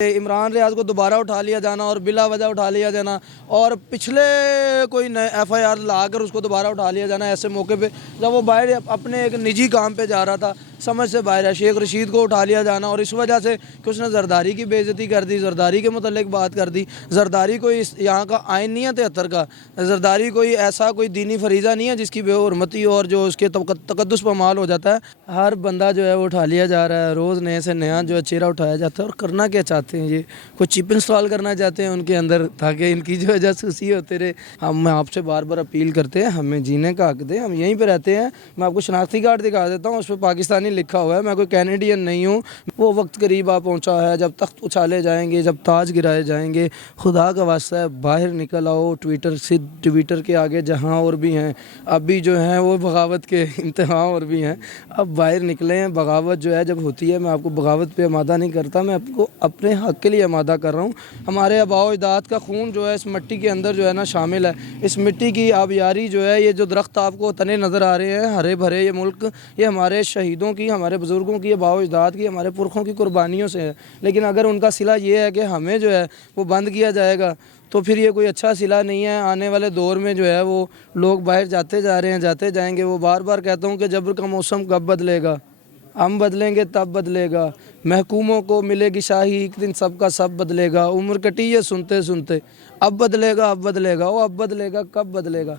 इमरान रियाज को दोबारा उठा लिया जाना और बिला वजह उठा लिया जाना और पिछले कोई FIR लाकर उसको दोबारा उठा लिया जाना ऐसे मौके पे जब वो बाहर अपने एक निजी काम पे जा रहा था, समझ से बाहर है। शेख रशीद को उठा लिया जाना और इस वजह से कि उसने जरदारी की बेइज्जती कर दी, जरदारी के मुतल्लिक बात कर दी। जरदारी कोई यहाँ का आइन नहीं है 73 का, जरदारी कोई ऐसा कोई दीनी फरीज़ा नहीं है जिसकी बेहुरमती और जो उसके तकद्दुस पर माल हो जाता है। हर बंदा जो है वो उठा लिया जा रहा है, रोज़ नए से नया जो है चेहरा उठाया जाता है। और करना क्या चाहते हैं ये? कोई चिप इंस्टॉल करना चाहते हैं उनके अंदर ताकि इनकी जो है जासूसी होते रहे। हम आपसे बार बार अपील करते हैं, हमें जीने का हक दें, हम यहीं पे रहते हैं। मैं आपको शनाख्ती कार्ड दिखा देता हूँ, उस पर पाकिस्तानी लिखा हुआ है। मैं कोई कैनेडियन नहीं हूँ। वो वक्त करीब आ पहुँचा है जब तख्त उछाले जाएंगे, जब ताज गिराए जाएंगे। खुदा का वास्ता है बाहर निकल आओ। ट्विटर के आगे जहाँ और भी हैं, अभी जो हैं वो बगावत के इम्तहान और भी हैं, अब बाहर निकले हैं। बगावत जो है जब होती है, मैं आपको बगावत पे आमादा नहीं करता, मैं आपको अपने हक़ के लिए आमादा कर रहा हूँ। हमारे आबाओ अजदाद का खून जो है इस मिट्टी के अंदर जो है ना शामिल है। इस मिट्टी की आबियारी जो है, ये जो दरख्त आपको तने नज़र आ रहे हैं हरे भरे, ये मुल्क ये हमारे शहीदों की, हमारे बुज़ुर्गों की, आबाओ अजदाद की, हमारे पुरखों की कुर्बानियों से है। लेकिन अगर उनका सिला ये है कि हमें जो है वो बंद किया जाएगा तो फिर ये कोई अच्छा सिला नहीं है। आने वाले दौर में जो है वो लोग बाहर जाते जा रहे हैं, जाते जाएंगे। वो बार बार कहता हूँ कि जबर का मौसम कब बदलेगा? हम बदलेंगे तब बदलेगा। महकूमों को मिलेगी शाही, एक दिन सबका सब बदलेगा। उम्र कटी है सुनते सुनते, अब बदलेगा अब बदलेगा। वो अब बदलेगा कब बदलेगा?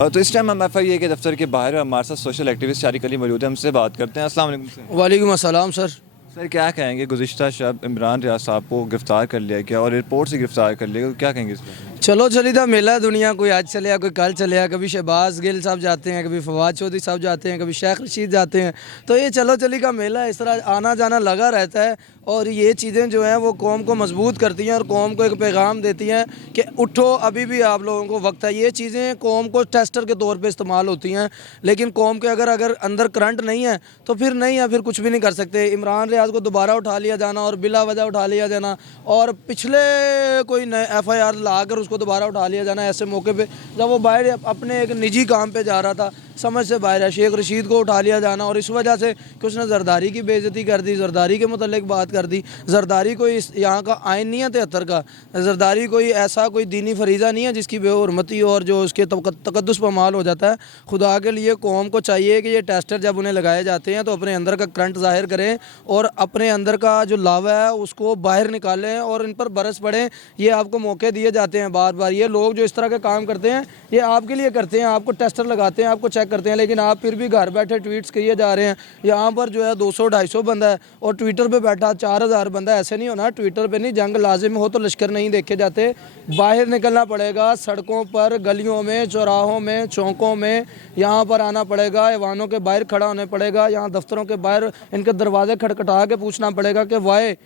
तो इस टाइम हम FIA के दफ्तर के बाहर हमारे साथ सोशल एक्टिविस्ट शारिक अली मौजूद है, हमसे बात करते हैं। अस्सलाम वालेकुम सर। वालेकुम अस्सलाम सर। सर क्या कहेंगे, गुज़िश्ता शब इमरान रियाज साहब को गिरफ़्तार कर लिया गया और एयरपोर्ट से गिरफ़्तार कर लिया गया, क्या कहेंगे इस पर? चलो चलीदा मेला है दुनिया, कोई आज चले कोई कल चले। कभी शहबाज गिल साहब जाते हैं, कभी फवाद चौधरी साहब जाते हैं, कभी शेख रशीद जाते हैं। तो ये चलो चली का मेला इस तरह आना जाना लगा रहता है। और ये चीज़ें जो हैं वो कौम को मजबूत करती हैं और कौम को एक पैगाम देती हैं कि उठो, अभी भी आप लोगों को वक्त है। ये चीज़ें कौम को टेस्टर के तौर पे इस्तेमाल होती हैं, लेकिन कौम के अगर अंदर करंट नहीं है तो फिर नहीं है, फिर कुछ भी नहीं कर सकते। इमरान रियाज को दोबारा उठा लिया जाना और बिला वजह उठा लिया जाना और पिछले कोई FIR लाकर उसको दोबारा उठा लिया जाना ऐसे मौके पे जब वो बाहर अपने एक निजी काम पे जा रहा था, समझ से बाहर है। शेख रशीद को उठा लिया जाना और इस वजह से कि उसने जरदारी की बेइज्जती कर दी, जरदारी के मुतल्लिक बात कर दी। जरदारी कोई यहाँ का आइन नहीं है 73 का, जरदारी कोई ऐसा कोई दीनी फरीज़ा नहीं है जिसकी बेहुरमती और जो उसके तकद्दुस पर माल हो जाता है। खुदा के लिए कौम को चाहिए कि ये टेस्टर जब उन्हें लगाए जाते हैं तो अपने अंदर का करंट ज़ाहिर करें और अपने अंदर का जो लावा है उसको बाहर निकालें और इन पर बरस पड़ें। ये आपको मौके दिए जाते हैं बार बार। ये लोग जो इस तरह के काम करते हैं ये आपके लिए करते हैं, आपको टेस्टर लगाते हैं, आपको चेक करते हैं, लेकिन आप फिर भी घर बैठे ट्वीट्स किए जा रहे हैं। यहाँ पर जो है 200-250 बंदा है और ट्विटर पे बैठा 4000 बंदा। ऐसे नहीं होना, ट्विटर पे नहीं, जंग लाजिम हो तो लश्कर नहीं देखे जाते। बाहर निकलना पड़ेगा, सड़कों पर, गलियों में, चौराहों में, चौकों में, यहाँ पर आना पड़ेगा। ऐवानों के बाहर खड़ा होने पड़ेगा, यहाँ दफ्तरों के बाहर इनके दरवाजे खटखटा के पूछना पड़ेगा कि वाई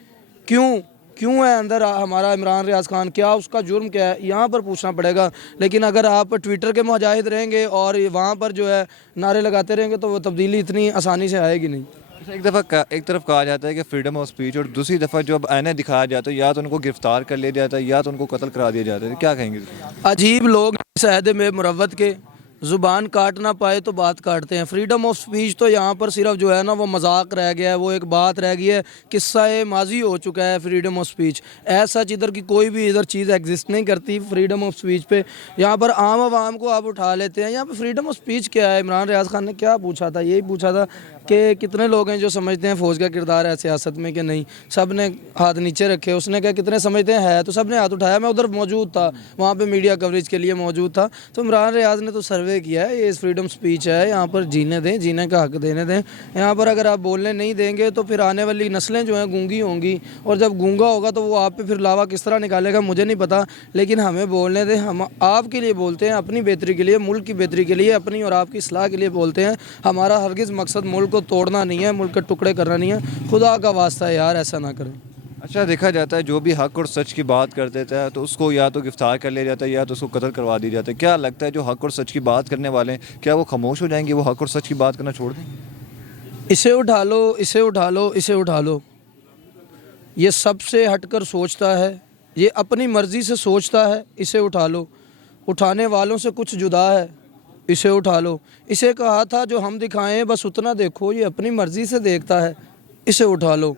क्यों है अंदर हमारा इमरान रियाज खान, क्या उसका जुर्म क्या है, यहाँ पर पूछना पड़ेगा। लेकिन अगर आप ट्विटर के मुजाहिद रहेंगे और वहाँ पर जो है नारे लगाते रहेंगे तो वो तब्दीली इतनी आसानी से आएगी नहीं। एक तरफ कहा जाता है कि फ्रीडम ऑफ स्पीच और दूसरी दफ़ा जब आईने दिखाया जाता है या तो उनको गिरफ्तार कर लिया जाता है या तो उनको कत्ल करा दिया जाता है, क्या कहेंगे? अजीब लोग इस अहद में मुरव्वत के ज़ुबान काट ना पाए तो बात काटते हैं। फ्रीडम ऑफ स्पीच तो यहाँ पर सिर्फ जो है ना वो मजाक रह गया है, वो एक बात रह गई है, किस्सा माजी हो चुका है फ्रीडम ऑफ स्पीच। ऐसा इधर की कोई भी इधर चीज़ एग्जिस्ट नहीं करती फ्रीडम ऑफ स्पीच पे। यहाँ पर आम आवाम को आप उठा लेते हैं। यहाँ पर फ्रीडम ऑफ स्पीच क्या है? इमरान रियाज खान ने क्या पूछा था? यही पूछा था कि कितने लोग हैं जो समझते हैं फ़ौज का किरदार है सियासत में कि नहीं। सब ने हाथ नीचे रखे। उसने कहा कितने समझते हैं, तो सब ने हाथ उठाया। मैं उधर मौजूद था, वहाँ पे मीडिया कवरेज के लिए मौजूद था। तो इमरान रियाज ने तो सर्वे किया है, ये फ्रीडम स्पीच है, यहाँ पर जीने दें, जीने का हक देने दें। यहाँ पर अगर आप बोलने नहीं देंगे तो फिर आने वाली नस्लें जो हैं गूंगी होंगी, और जब गूंगा होगा तो वो आप पे फिर लावा किस तरह निकालेगा मुझे नहीं पता। लेकिन हमें बोलने दें, हम आपके लिए बोलते हैं, अपनी बेहतरी के लिए, मुल्क की बेहतरी के लिए, अपनी और आपकी इस्लाह के लिए बोलते हैं। हमारा हरगिज़ मकसद मुल्क को तोड़ना नहीं है, मुल्क के टुकड़े करना नहीं है। खुदा का वास्ता है यार, ऐसा ना करें। अच्छा, देखा जाता है जो भी हक और सच की बात कर देता है तो उसको या तो गिरफ्तार कर लिया जाता है या तो उसको कत्ल करवा दिया जाता है। क्या लगता है जो हक और सच की बात करने वाले हैं, क्या वो खामोश हो जाएंगे, वो हक और सच की बात करना छोड़ देंगे? इसे उठा लो, इसे उठा लो, इसे उठा लो, ये सबसे हटकर सोचता है, ये अपनी मर्ज़ी से सोचता है, इसे उठा लो। उठाने वालों से कुछ जुदा है, इसे उठा लो। इसे कहा था जो हम दिखाएं बस उतना देखो, ये अपनी मर्ज़ी से देखता है, इसे उठा लो।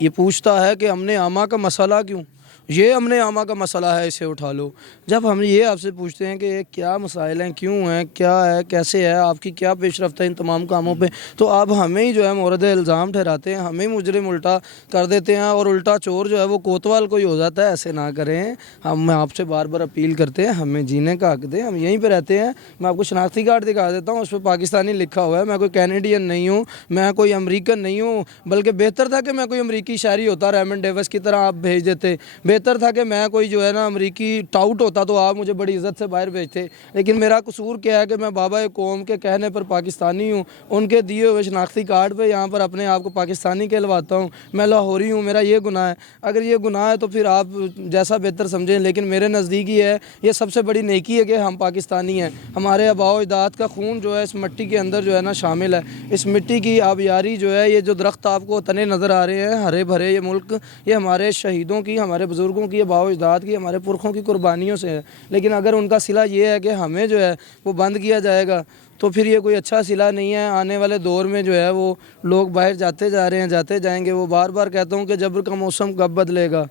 ये पूछता है कि हमने आमा का मसला क्यों, ये हमने आमा का मसला है, इसे उठा लो। जब हम ये आपसे पूछते हैं कि ये क्या मसाइल हैं, क्यों हैं, क्या है, कैसे है, आपकी क्या पेशरफ्त है इन तमाम कामों पे, तो आप हमें ही जो है मोरद इल्ज़ाम ठहराते हैं, हमें मुजरिम उल्टा कर देते हैं और उल्टा चोर जो है वो कोतवाल कोई हो जाता है। ऐसे ना करें। हम आपसे बार बार अपील करते हैं, हमें जीने का हक दें, हम यहीं पर रहते हैं। मैं आपको शनाख्ती कार्ड दिखा देता हूँ, उस पर पाकिस्तानी लिखा हुआ है। मैं कोई कैनेडियन नहीं हूँ, मैं कोई अमरीकन नहीं हूँ, बल्कि बेहतर था कि मैं कोई अमरीकी शहरी होता, रेमंड डेविस की तरह आप भेज देते। बेहतर था कि मैं कोई जो है ना अमरीकी टाउट होता तो आप मुझे बड़ी इज्जत से बाहर भेजते। लेकिन मेरा कसूर क्या है कि मैं बाबा कौम के कहने पर पाकिस्तानी हूँ, उनके दिए हुए शनाख्ती कार्ड पे यहाँ पर अपने आप को पाकिस्तानी कहलवाता हूँ। मैं लाहौरी हूँ, मेरा ये गुनाह है। अगर ये गुनाह है तो फिर आप जैसा बेहतर समझें, लेकिन मेरे नज़दीक ही है ये सबसे बड़ी नेकी है कि हम पाकिस्तानी हैं। हमारे आबाओ अजदाद का खून जो है इस मिट्टी के अंदर जो है ना शामिल है। इस मिट्टी की आबियारी जो है, ये जो दरख्त आपको तने नज़र आ रहे हैं हरे भरे, ये मुल्क ये हमारे शहीदों की, हमारे बुज़ुर्गों की, आबाओ अजदाद की, हमारे पुरखों की कुर्बानियों से है। लेकिन अगर उनका सिला ये है कि हमें जो है वो बंद किया जाएगा तो फिर ये कोई अच्छा सिला नहीं है। आने वाले दौर में जो है वो लोग बाहर जाते जा रहे हैं, जाते जाएंगे। वो बार बार कहता हूँ कि जबर का मौसम कब बदलेगा,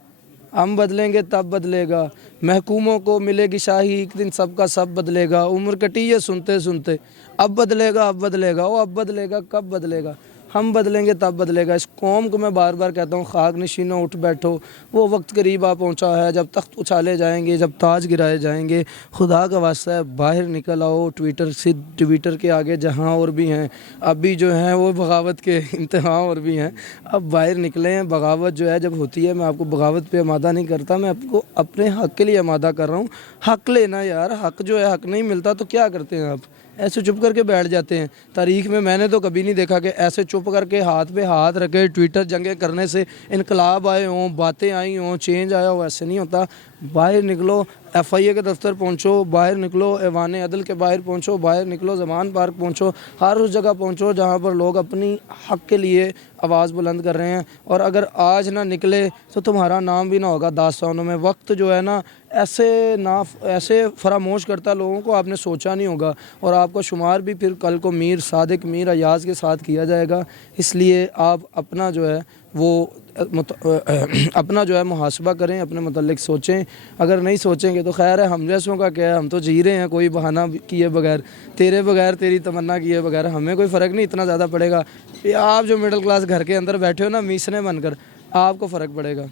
हम बदलेंगे तब बदलेगा। महकूमों को मिलेगी शाही, एक दिन सबका सब बदलेगा। उम्र कटी है सुनते सुनते, अब बदलेगा अब बदलेगा, वो अब बदलेगा कब बदलेगा, हम बदलेंगे तब बदलेगा। इस कौम को मैं बार बार कहता हूँ, खाक नशीनों उठ बैठो, वो वक्त करीब आ पहुँचा है जब तख्त उछाले जाएंगे, जब ताज गिराए जाएंगे। खुदा का वास्ता है बाहर निकल आओ। ट्विटर के आगे जहाँ और भी हैं, अभी जो हैं वो बगावत के इंतहा और भी हैं, अब बाहर निकलें। बगावत जो है जब होती है, मैं आपको बगावत पे आमादा नहीं करता, मैं आपको अपने हक़ के लिए आमादा कर रहा हूँ। हक़ लेना यार, हक़ जो है, हक़ नहीं मिलता तो क्या करते हैं आप, ऐसे चुप करके बैठ जाते हैं। तारीख़ में मैंने तो कभी नहीं देखा कि ऐसे चुप करके हाथ पे हाथ रखे ट्विटर जंगे करने से इनकलाब आए हों, बातें आई हों, चेंज आया हो। ऐसे नहीं होता। बाहर निकलो, FIA के दफ्तर पहुंचो, बाहर निकलो, ऐवान अदल के बाहर पहुंचो, बाहर निकलो, ज़मान पार्क पहुंचो, हर उस जगह पहुंचो जहां पर लोग अपनी हक़ के लिए आवाज़ बुलंद कर रहे हैं। और अगर आज ना निकले तो तुम्हारा नाम भी ना होगा दास्तानों में। वक्त जो है ना ऐसे फरामोश करता लोगों को, आपने सोचा नहीं होगा। और आपका शुमार भी फिर कल को मीर सादिक, मीर अयाज़ के साथ किया जाएगा। इसलिए आप अपना जो है वो अपना जो है मुहासबा करें, अपने मतलब सोचें। अगर नहीं सोचेंगे तो खैर है, हम जैसों का क्या है, हम तो जी रहे हैं कोई बहाना किए बगैर, तेरे बगैर, तेरी तमन्ना किए बगैर। हमें कोई फ़र्क नहीं इतना ज़्यादा पड़ेगा। आप जो मिडिल क्लास घर के अंदर बैठे हो ना मीसने बनकर, आपको फ़र्क पड़ेगा।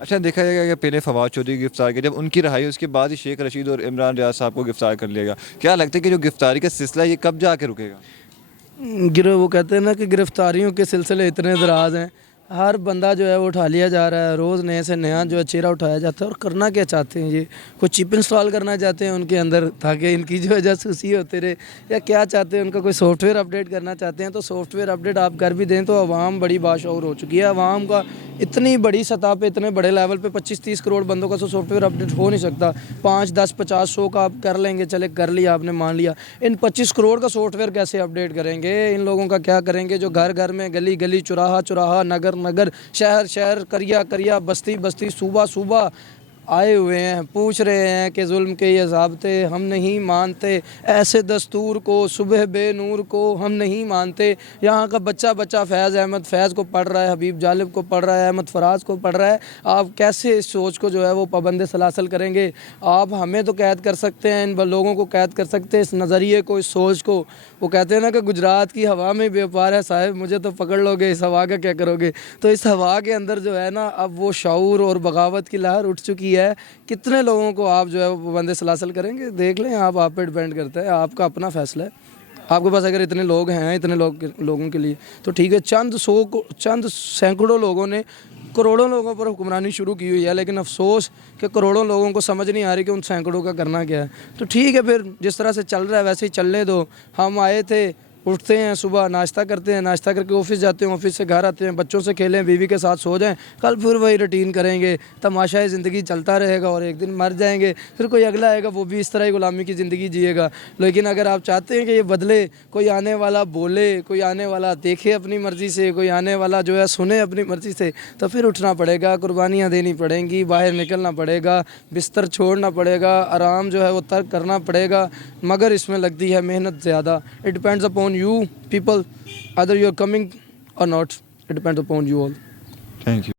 अच्छा, देखा जाएगा कि पहले फवाद चौधरी की गिरफ्तार की, जब उनकी रहाई उसके बाद ही शेख रशीद और इमरान रियाज साहब को गिरफ्तार कर लिया गया। क्या लगता है कि जो गिरफ्तारी का सिलसिला ये कब जाके रुकेगा? वो कहते हैं ना कि गिरफ्तारियों के सिलसिले इतने दराज हैं, हर बंदा जो है वो उठा लिया जा रहा है। रोज़ नए से नया जो है चेहरा उठाया जाता है। और करना क्या चाहते हैं ये, कोई चिप इंस्टॉल करना चाहते हैं उनके अंदर ताकि इनकी जो है जासूसी होते रहे, या क्या चाहते हैं, उनका कोई सॉफ्टवेयर अपडेट करना चाहते हैं। तो सॉफ्टवेयर अपडेट आप कर भी दें तो अवाम बड़ी बाशऊर हो चुकी है। अवाम का इतनी बड़ी सतह पे, इतने बड़े लेवल पे 25-30 करोड़ बंदों का तो सॉफ्टवेयर अपडेट हो नहीं सकता। 5, 10, 50, 100 का आप कर लेंगे, चले कर लिया आपने, मान लिया। इन 25 करोड़ का सॉफ्टवेयर कैसे अपडेट करेंगे? इन लोगों का क्या करेंगे जो घर घर में, गली गली, चौराहा चौराहा, नगर नगर, शहर शहर, करिया करिया, बस्ती बस्ती, सूबा सूबा आए हुए हैं, पूछ रहे हैं कि जुल्म के ये ज़ाब्ते हम नहीं मानते, ऐसे दस्तूर को, सुबह बेनूर को हम नहीं मानते। यहाँ का बच्चा बच्चा फैज़ अहमद फैज़ को पढ़ रहा है, हबीब जालिब को पढ़ रहा है, अहमद फराज को पढ़ रहा है। आप कैसे इस सोच को जो है वो पाबंद सलासल करेंगे? आप हमें तो कैद कर सकते हैं, इन लोगों को कैद कर सकते हैं, इस नज़रिए को, इस सोच को। वो कहते हैं ना कि गुजरात की हवा में व्यापार है साहिब, मुझे तो पकड़ लोगे, इस हवा का क्या करोगे? तो इस हवा के अंदर जो है ना अब वो शऊर और बगावत की लहर उठ चुकी है। कितने लोगों को आप जो है वो पाबंद सलासल करेंगे? देख लें आप पे डिपेंड करता है, आपका अपना फैसला है। आपके पास अगर इतने लोग हैं, इतने लोगों के लिए तो ठीक है। चंद सैकड़ों लोगों ने करोड़ों लोगों पर हुक्मरानी शुरू की हुई है, लेकिन अफसोस कि करोड़ों लोगों को समझ नहीं आ रही कि उन सैकड़ों का करना क्या है। तो ठीक है, फिर जिस तरह से चल रहा है वैसे ही चलने दो। हम आए थे, उठते हैं सुबह, नाश्ता करते हैं, नाश्ता करके ऑफिस जाते हैं, ऑफिस से घर आते हैं, बच्चों से खेलें, बीवी के साथ सो जाएं, कल फिर वही रूटीन करेंगे। तमाशा ज़िंदगी चलता रहेगा और एक दिन मर जाएंगे, फिर कोई अगला आएगा वो भी इस तरह ही गुलामी की ज़िंदगी जिएगा। लेकिन अगर आप चाहते हैं कि ये बदले, कोई आने वाला बोले, कोई आने वाला देखे अपनी मर्ज़ी से, कोई आने वाला जो है सुने अपनी मर्ज़ी से, तो फिर उठना पड़ेगा, कुर्बानियाँ देनी पड़ेंगी, बाहर निकलना पड़ेगा, बिस्तर छोड़ना पड़ेगा, आराम जो है वो तर्क करना पड़ेगा। मगर इसमें लगती है मेहनत ज़्यादा। It depends upon you people, either you're coming or not. It depends upon you all. Thank you